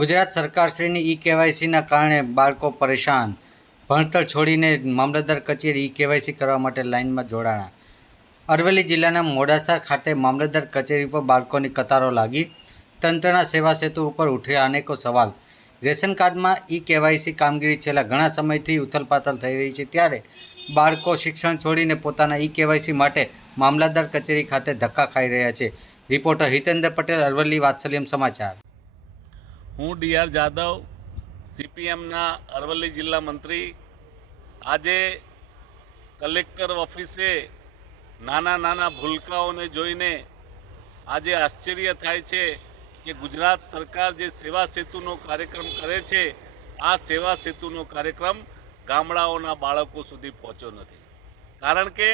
ગુજરાત સરકારશ્રીની કેવાયસીના કારણે બાળકો પરેશાન. ભણતર છોડીને મામલતદાર કચેરી કેવાયસી કરવા માટે લાઇનમાં જોડાણા. અરવલ્લી જિલ્લાના મોડાસા ખાતે મામલતદાર કચેરી પર બાળકોની કતારો લાગી. તંત્રના સેવા સેતુ ઉપર ઉઠ્યા અનેકો સવાલ. રેશન કાર્ડમાં કેવાયસી કામગીરી છેલ્લા ઘણા સમયથી ઉથલપાથલ થઈ રહી છે, ત્યારે બાળકો શિક્ષણ છોડીને પોતાના કેવાયસી માટે મામલતદાર કચેરી ખાતે ધક્કા ખાઈ રહ્યા છે. રિપોર્ટર હિતેન્દ્ર પટેલ, અરવલ્લી, વાત્સલ્યમ સમાચાર. હું ડી.આર. જાદવ, સીપીએમના અરવલ્લી જિલ્લા મંત્રી. આજે કલેક્ટર ઓફિસે નાના ભૂલકાઓને જોઈને આજે આશ્ચર્ય થાય છે કે ગુજરાત સરકાર જે સેવા સેતુનો કાર્યક્રમ કરે છે, આ સેવા સેતુનો કાર્યક્રમ ગામડાઓના બાળકો સુધી પહોંચ્યો નથી. કારણ કે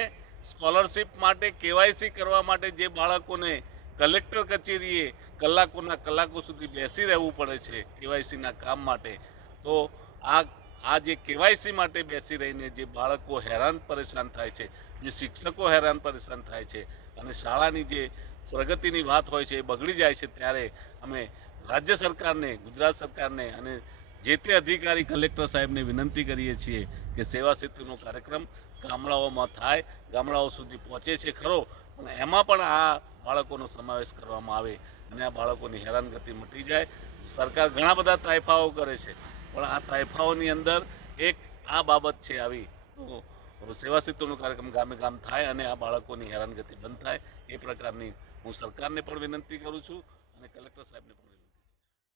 સ્કોલરશિપ માટે કેવાયસી કરવા માટે જે બાળકોને કલેક્ટર કચેરીએ કલાકોના કલાકો સુધી બેસી રહેવું પડે છે કેવાયસીના કામ માટે, તો આ જે કેવાયસી માટે બેસી રહીને જે બાળકો હેરાન પરેશાન થાય છે, જે શિક્ષકો હેરાન પરેશાન થાય છે અને શાળાની જે પ્રગતિની વાત હોય છે એ બગડી જાય છે, ત્યારે અમે રાજ્ય સરકારને, ગુજરાત સરકારને અને જે તે અધિકારી કલેક્ટર સાહેબને વિનંતી કરીએ છીએ કે સેવા સેતુનો કાર્યક્રમ ગામડાઓમાં થાય, ગામડાઓ સુધી પહોંચે છે ખરો, પણ એમાં પણ આ બાળકોનો સમાવેશ કરવામાં આવે અને આ બાળકોની હેરાનગતિ મટી જાય. સરકાર ઘણા બધા તાઇફાઓ કરે છે, પણ આ તાઇફાઓની અંદર એક આ બાબત છે આવી, તો સેવા સેતુનો કાર્યક્રમ ગામે ગામ થાય અને આ બાળકોની હેરાનગતિ બંધ થાય, એ પ્રકારની હું સરકારને પણ વિનંતી કરું છું અને કલેક્ટર સાહેબને પણ.